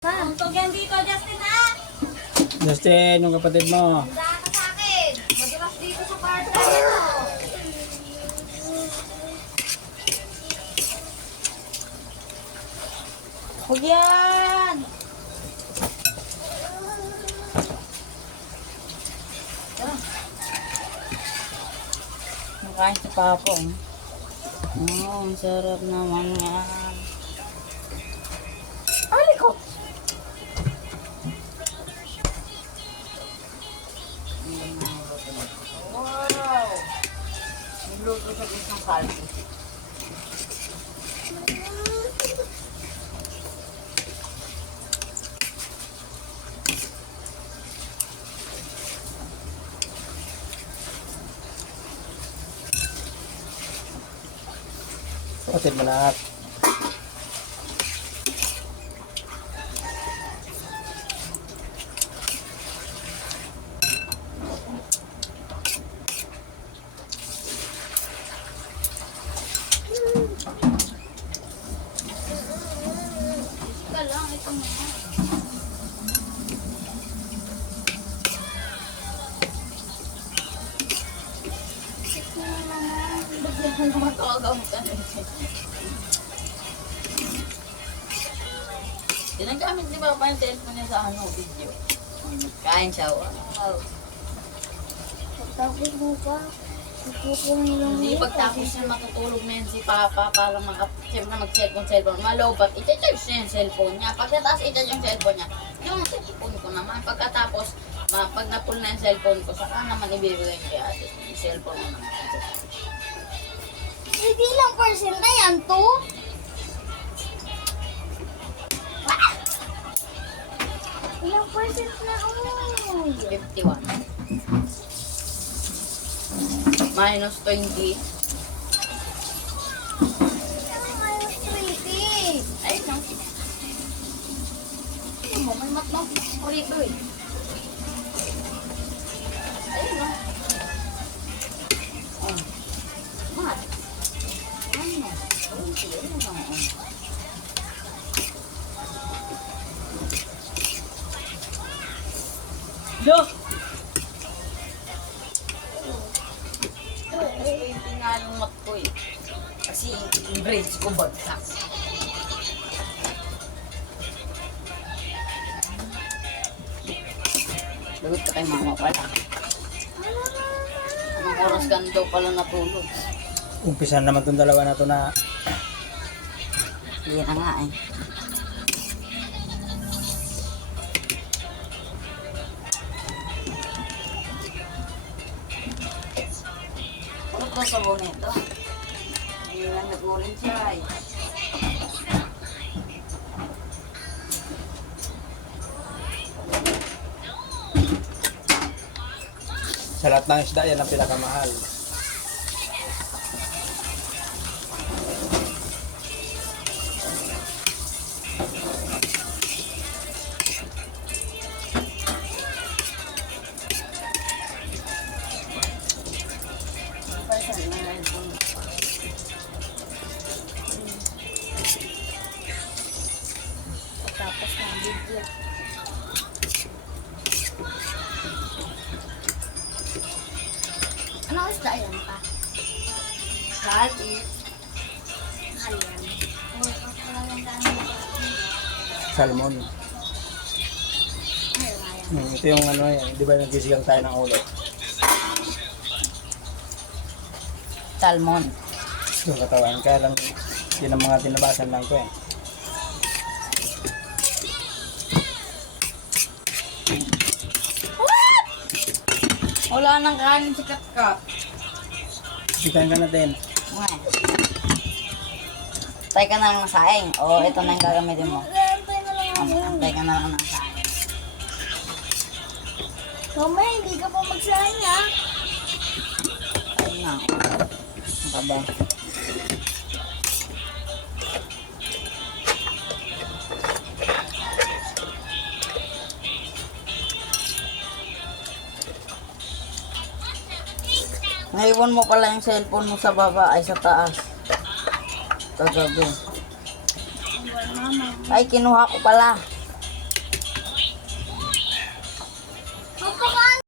Untog yan dito, Justin, ha? Justin, yung kapatid mo. Handa ka sa akin. Madulas dito sa kwarto dito. Huwag yan! Makain si Papa. Oh, ang sarap naman yan. Alikot! Wow! Nagluto sa isang kalbo. Kapatid mo na. Ika lang, ito mo. Ito naman. Bagyan mo naman tawag ka na. Ginagamit ni Papa yung telephone niya sa video. Kain siya. Wow. Pagtapos mo pa, ipupungin lang Hindi niya. pagtapos niya matutulog na yan si Papa para siyempre mag-cellphone. Malobat, i-charge niya yung cellphone niya. Pagkatapos i-charge yung cellphone niya, yung cellphone ko naman. Pagkatapos, pag napul na yung cellphone ko, saka naman ibibigay kay ate. Yung cellphone mo naman. Hindi lang percent na yan, to. Ilang percent na, oh. 51. Minus 20. Minus 20. Ay, no. Ano mo, may matang rito eh. Ayun, no. Oh. Mat. Ano? Ayun, no. Yo! 20 nga yung mat ko eh. Kasi yung grades ko bagsak. Lagot ka kay mama pala. Anong oras ka na daw pala natulog? Umpisa naman itong dalawa na to na Hindi na nga eh. Ano ko sa bonito? Hindi lang nag-uling siya eh. sa lahat ng isda, yan ang pinakamahal. Tapos na ang video. Ano isda yan pa? Dati, Ayan. Oh, pagkalang dami pa. Salmon. Ay, ayan. Ito yung ano yan, di ba nagsisikang tayo ng ulo? salmon. Yung katawan, kaya lang yun ang mga tinabasan lang ko eh. Wala nang kanin si Katkap. Sikan ka na din. Tay ka na lang ng saing. O, ito na yung gagamitin mo. Antay na lang ako. Tay ka na lang ng saing. Mamaya, hindi ka pa magsahin ha. Ayun na. Ang kaba. Naiwan mo pala yung cellphone mo sa baba ay sa taas. Kagabi. Ay, kinuha ko pala.